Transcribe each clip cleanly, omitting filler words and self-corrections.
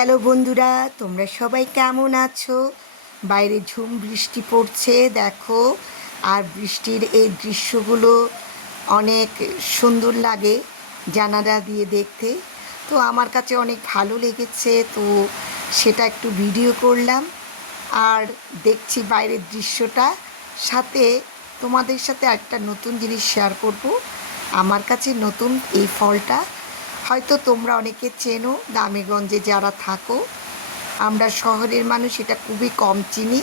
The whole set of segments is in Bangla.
হ্যালো বন্ধুরা, তোমরা সবাই কেমন আছো? বাইরে ঝুম বৃষ্টি পড়ছে দেখো। আর বৃষ্টির এই দৃশ্যগুলো অনেক সুন্দর লাগে জানালা দিয়ে দেখতে। তো আমার কাছে অনেক ভালো লেগেছে, তো সেটা একটু ভিডিও করলাম। আর দেখছি বাইরের দৃশ্যটা, সাথে তোমাদের সাথে একটা নতুন জিনিস শেয়ার করব। আমার কাছে নতুন এই ফলটা, হয়তো তোমরা অনেকে চেনো গ্রামেগঞ্জে যারা থাকো। আমরা শহরের মানুষ এটা খুবই কম চিনি।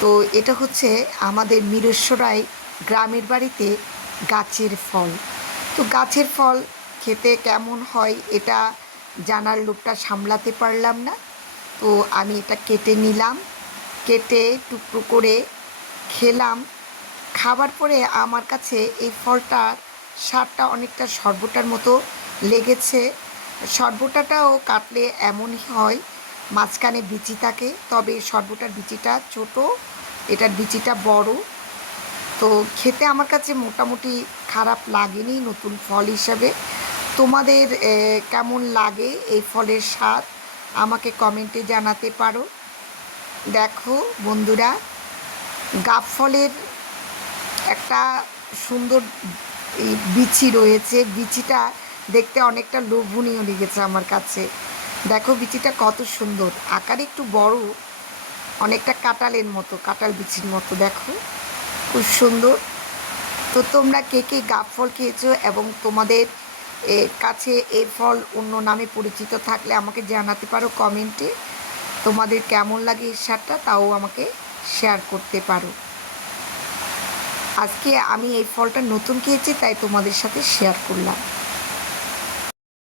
তো এটা হচ্ছে আমাদের মিরসরাই গ্রামের বাড়িতে গাছের ফল। তো গাছের ফল খেতে কেমন হয় এটা জানার লোভটা সামলাতে পারলাম না। তো আমি এটা কেটে নিলাম, কেটে টুকরো করে খেলাম। খাবার পরে আমার কাছে এই ফলটার স্বাদটা অনেকটা সরবটার মতো লেগেছে। সরবটাটাও কাটলে এমনই হয়, মাঝখানে বিচি থাকে, তবে সরবটার বিচিটা ছোট, এটার বিচিটা বড়। তো খেতে আমার কাছে মোটামুটি খারাপ লাগেনি নতুন ফল হিসাবে। তোমাদের কেমন লাগে এই ফলের স্বাদ আমাকে কমেন্টে জানাতে পারো। দেখো বন্ধুরা, গাব ফলের একটা সুন্দর এই বিচি রয়েছে, বিচিটা দেখতে অনেকটা লোভনীয় লেগেছে আমার কাছে। দেখো বিচিটা কত সুন্দর, আকারে একটু বড়, অনেকটা কাঁঠালের মতো, কাঁঠাল বিচির মতো। দেখো খুব সুন্দর। তো তোমরা কে কে গাব ফল খেয়েছো এবং তোমাদের কাছে এই ফল অন্য নামে পরিচিত থাকলে আমাকে জানাতে পারো কমেন্টে। তোমাদের কেমন লাগে এর স্বাদটা তাও আমাকে শেয়ার করতে পারো। আজকে আমি এই ফলটা নতুন খেয়েছি, তাই তোমাদের সাথে শেয়ার করলাম।